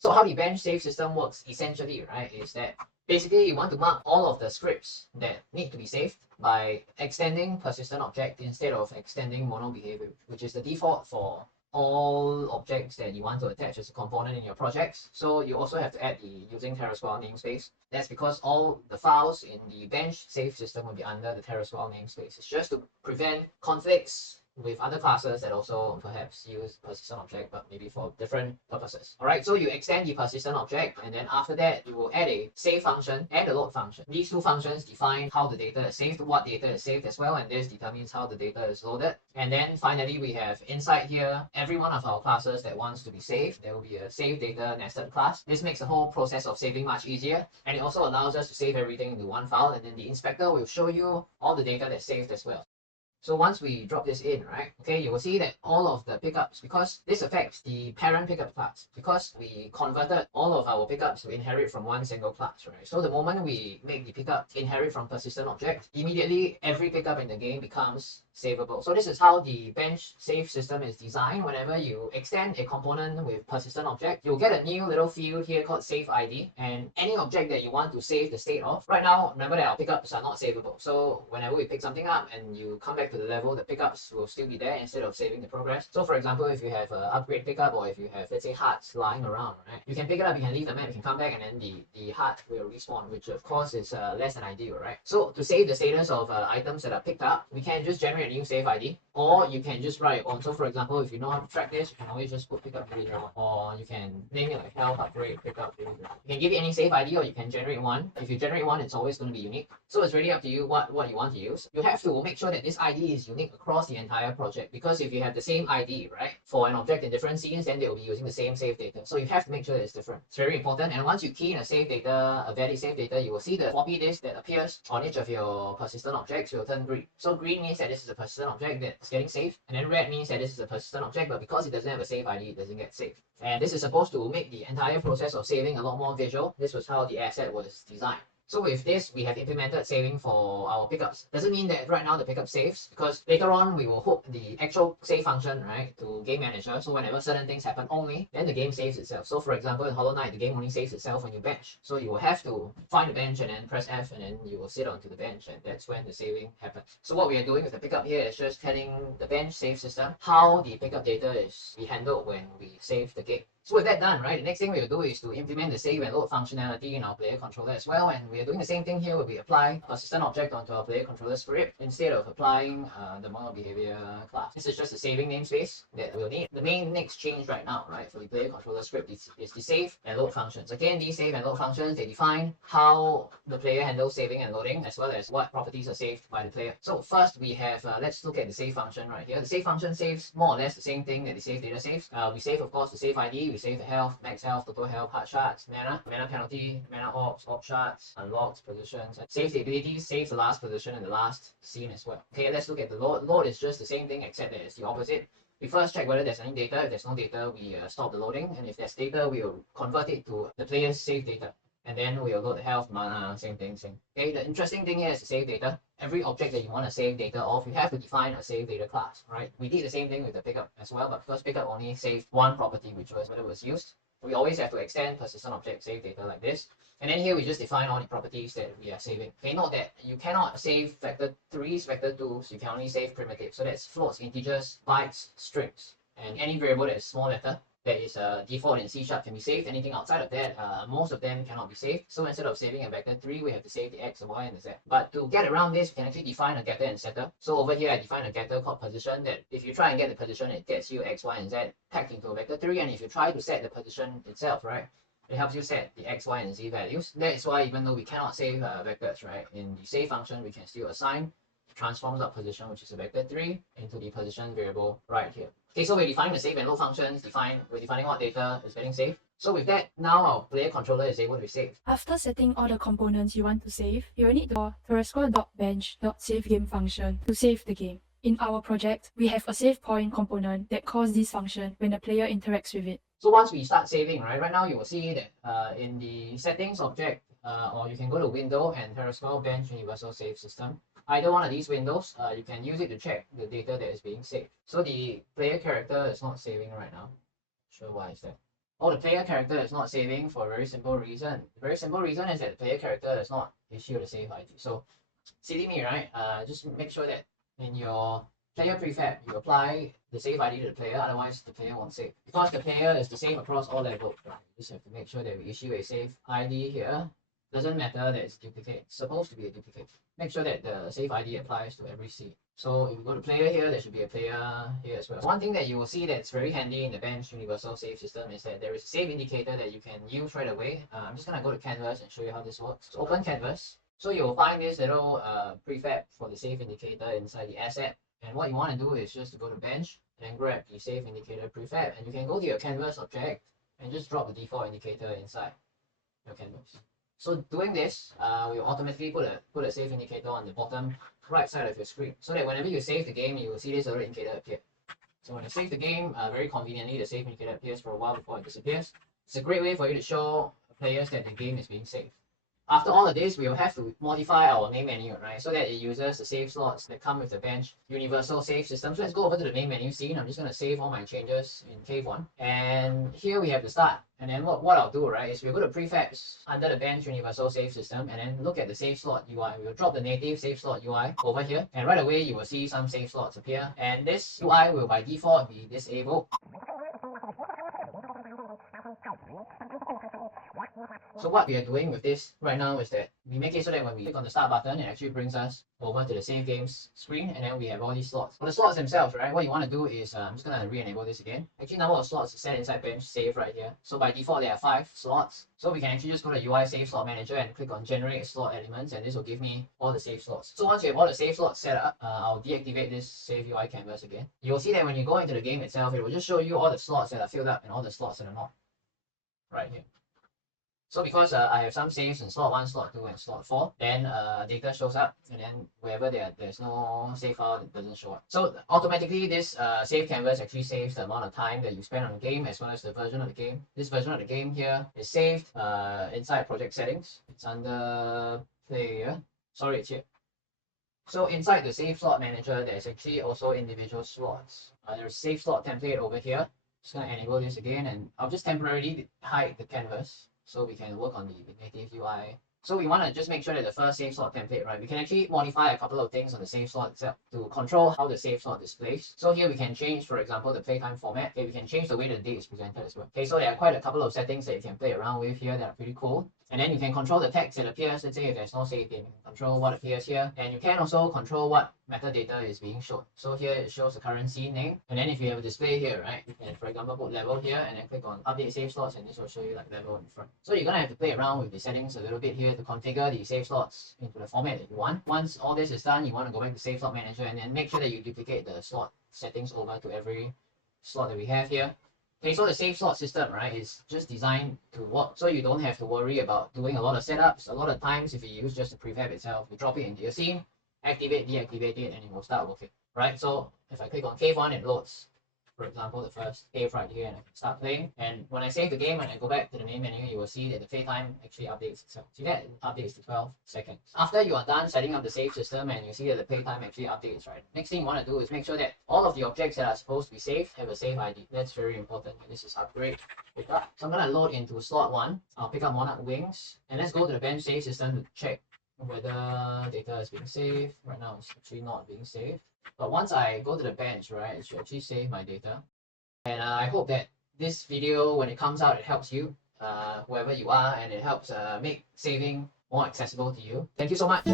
So how the bench save system works essentially, right, is that basically you want to mark all of the scripts that need to be saved by extending persistent object instead of extending mono behavior, which is the default for all objects that you want to attach as a component in your projects. So you also have to add the using TerraSquirrel namespace. That's because all the files in the bench save system will be under the TerraSquirrel namespace. It's just to prevent conflicts with other classes that also perhaps use persistent object, but maybe for different purposes. All right, so you extend the persistent object, and then after that, you will add a save function and a load function. These two functions define how the data is saved, what data is saved as well, and this determines how the data is loaded. And then finally, we have inside here, every one of our classes that wants to be saved, there will be a save data nested class. This makes the whole process of saving much easier, and it also allows us to save everything into one file, and then the inspector will show you all the data that's saved as well. So once we drop this in, right, okay, you will see that all of the pickups, because this affects the parent pickup class, because we converted all of our pickups to inherit from one single class, right? So the moment we make the pickup inherit from persistent object, immediately every pickup in the game becomes savable. So this is how the bench save system is designed. Whenever you extend a component with persistent object, you'll get a new little field here called save ID, and any object that you want to save the state of. Right now, remember that our pickups are not savable. So whenever we pick something up and you come back to the level, the pickups will still be there instead of saving the progress. So for example, if you have an upgrade pickup, or if you have, let's say, hearts lying around, right, you can pick it up, you can leave the map, you can come back, and then the heart will respawn, which of course is less than ideal, right? So to save the status of items that are picked up, we can just generate a new save ID, or you can just write on. So for example, if you know how to track this, you can always just put pickup delivery, or you can name it like health upgrade pickup delivery. You can give it any save ID, or you can generate one. If you generate one, it's always going to be unique. So it's really up to you what you want to use. You have to make sure that this ID is unique across the entire project, because if you have the same ID, right, for an object in different scenes, then they will be using the same save data. So you have to make sure that it's different. It's very important. And once you key in a save data, a valid save data, you will see the floppy disk that appears on each of your persistent objects will turn green. So green means that this is a persistent object that's getting saved, and then red means that this is a persistent object, but because it doesn't have a save ID, it doesn't get saved. And this is supposed to make the entire process of saving a lot more visual. This was how the asset was designed. So with this, we have implemented saving for our pickups. Doesn't mean that right now the pickup saves, because later on we will hook the actual save function, right, to game manager. So whenever certain things happen only, then the game saves itself. So for example, in Hollow Knight, the game only saves itself when you bench. So you will have to find the bench and then press F, and then you will sit onto the bench, and that's when the saving happens. So what we are doing with the pickup here is just telling the bench save system how the pickup data is be handled when we save the game. So with that done, right, the next thing we will do is to implement the save and load functionality in our player controller as well. And we are doing the same thing here where we apply persistent object onto our player controller script instead of applying the mono behavior class. This is just a saving namespace that we'll need. The main next change right now, right, for the player controller script is the save and load functions. Again, these save and load functions, they define how the player handles saving and loading, as well as what properties are saved by the player. So first we have, let's look at the save function right here. The save function saves more or less the same thing that the save data saves. We save, of course, the save ID, we save the health, max health, total health, heart shards, mana penalty, mana orbs, orb shards, unlocked positions. Save the abilities, saves the last position and the last scene as well. Okay, let's look at the load. Load is just the same thing except that it's the opposite. We first check whether there's any data. If there's no data, we stop the loading, and if there's data, we will convert it to the player's save data. And then we'll load the health, mana, same thing. Okay, the interesting thing here is the save data. Every object that you want to save data of, you have to define a save data class, right? We did the same thing with the pickup as well, but because pickup only saved one property, which was whether it was used, we always have to extend persistent object save data like this. And then here we just define all the properties that we are saving. Okay, note that you cannot save vector 3s, vector 2s, you can only save primitives. So that's floats, integers, bytes, strings, and any variable that is small letter that is default in C# can be saved. Anything outside of that, most of them cannot be saved. So instead of saving a vector 3, we have to save the X, the Y, and the Z. But to get around this, we can actually define a getter and setter. So over here, I define a getter called position, that if you try and get the position, it gets you X, Y, and Z packed into a vector 3. And if you try to set the position itself, right, it helps you set the X, Y, and Z values. That is why even though we cannot save vectors, right, in the save function, we can still assign transform.position, which is a vector 3, into the position variable right here. Okay, so we're defining the save and load functions, we're defining what data is getting saved. So with that, now our player controller is able to save. After setting all the components you want to save, you will need to call TerraSquirrel.bench.saveGame function to save the game. In our project, we have a save point component that calls this function when the player interacts with it. So once we start saving, right now you will see that in the settings object, or you can go to window and TerraSquirrel bench universal save system. Either one of these windows, you can use it to check the data that is being saved. So the player character is not saving right now. Not sure why is that. Oh, the player character is not saving for a very simple reason. The very simple reason is that the player character does not issue the save ID. So silly me, right? Just make sure that in your player prefab, you apply the save ID to the player, otherwise the player won't save. Because the player is the same across all levels, right? You just have to make sure that we issue a save ID here. Doesn't matter that it's duplicate, it's supposed to be a duplicate. Make sure that the save ID applies to every seed. So if you go to player here, there should be a player here as well. One thing that you will see that's very handy in the bench universal save system is that there is a save indicator that you can use right away. I'm just gonna go to canvas and show you how this works. So open canvas. So you'll find this little prefab for the save indicator inside the asset. And what you want to do is just to go to bench and then grab the save indicator prefab, and you can go to your canvas object and just drop the default indicator inside your canvas. So doing this, will automatically put a save indicator on the bottom right side of your screen, so that whenever you save the game, you will see this little indicator appear. So when you save the game, very conveniently, the save indicator appears for a while before it disappears. It's a great way for you to show players that the game is being saved. After all of this, we will have to modify our main menu, right? So that it uses the save slots that come with the bench universal save system. So let's go over to the main menu scene. I'm just going to save all my changes in Cave 1. And here we have the start. And then what I'll do, right, is we'll go to prefabs under the bench universal save system and then look at the save slot UI. We'll drop the native save slot UI over here. And right away, you will see some save slots appear. And this UI will by default be disabled. So what we are doing with this right now is that we make it so that when we click on the start button, it actually brings us over to the save games screen, and then we have all these slots. For the slots themselves, right, what you want to do is, I'm just going to re-enable this again. Actually, number of slots is set inside bench save right here. So by default, there are 5 slots. So we can actually just go to UI save slot manager and click on generate slot elements, and this will give me all the save slots. So once you have all the save slots set up, I'll deactivate this save UI canvas again. You will see that when you go into the game itself, it will just show you all the slots that are filled up and all the slots that are not. Right here. So because I have some saves in slot 1, slot 2, and slot 4, then data shows up, and then wherever there's no save file, it doesn't show up. So automatically this save canvas actually saves the amount of time that you spend on the game as well as the version of the game. This version of the game here is saved inside project settings. It's under player. Sorry, it's here. So inside the save slot manager, there's actually also individual slots. There's save slot template over here. Just gonna enable this again, and I'll just temporarily hide the canvas so we can work on the native UI. So we want to just make sure that the first save slot template, right, we can actually modify a couple of things on the save slot itself to control how the save slot displays. So here we can change, for example, the playtime format. Okay, we can change the way the date is presented as well. Okay, so there are quite a couple of settings that you can play around with here that are pretty cool. And then you can control the text that appears. Let's say if there's no save game, you can control what appears here. And you can also control what metadata is being shown. So here it shows the current scene name. And then if you have a display here, right, you can, for example, put level here and then click on update save slots, and this will show you like level in front. So you're gonna have to play around with the settings a little bit here to configure the save slots into the format that you want. Once all this is done, you want to go back to save slot manager and then make sure that you duplicate the slot settings over to every slot that we have here. Okay, so the save slot system, right, is just designed to work, so you don't have to worry about doing a lot of setups. A lot of times, if you use just the prefab itself, you drop it into your scene, activate, deactivate it, and it will start working, right? So if I click on Cave 1, it loads, for example, the first cave right here, and I can start playing. And when I save the game and I go back to the main menu, you will see that the playtime actually updates itself. See that? It updates to 12 seconds. After you are done setting up the save system and you see that the playtime actually updates, right? Next thing you want to do is make sure that all of the objects that are supposed to be saved have a save ID. That's very important. This is upgrade. Pick up. So I'm going to load into slot 1. I'll pick up Monarch Wings. And let's go to the bench save system to check whether data is being saved. Right now it's actually not being saved. But once I go to the bench, right, it should actually save my data. And I hope that this video, when it comes out, it helps you, whoever you are, and it helps make saving more accessible to you. Thank you so much.